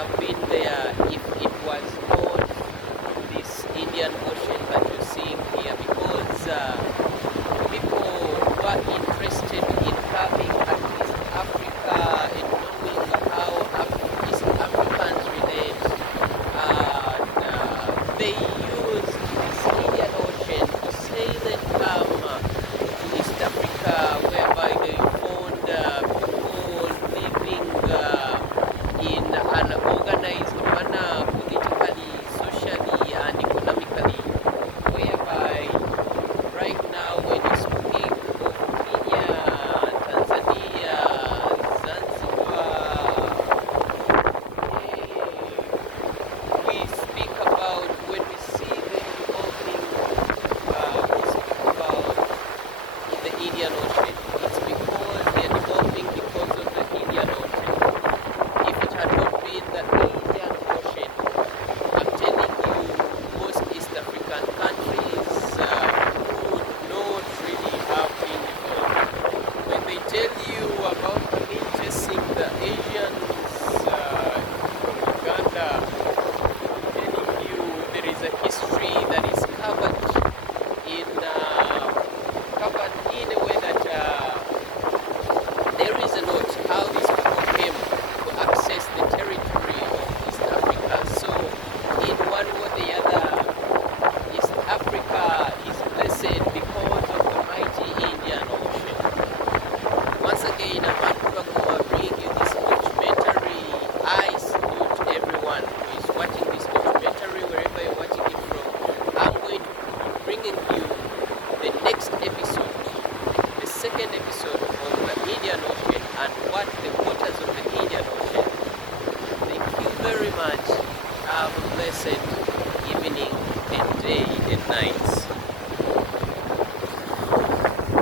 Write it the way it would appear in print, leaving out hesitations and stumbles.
have been there if it was not this Indian Ocean that you're seeing here, because people were interested in coming at East Africa and knowing how East Africans relate. They used this Indian Ocean to sail and come to East Africa, whereby they found people living in an organized manner, politically, socially, and economically, whereby right now when you speak of Kenya, Tanzania, Zanzibar, we speak about, when we see them developing, we speak about the Indian Ocean. It's because they are developing because of the Indian Ocean. If it had not been the Indian Ocean, I'm telling you, most East African countries would not really have been developed. When they tell you about Amin chasing the Asians from Uganda, telling you there is a history that is covered in a way that there is a note how these people came to access the territory of East Africa. So in one way or the other, East Africa is blessed because of the mighty Indian Ocean. Once again, I'm Akura bringing you this documentary. I salute everyone who is watching this documentary, wherever you're watching it from. I'm going to be bringing you the next episode, the second episode of the Indian Ocean and what the waters of the Indian Ocean. Thank you very much. Have a blessed evening and day and night.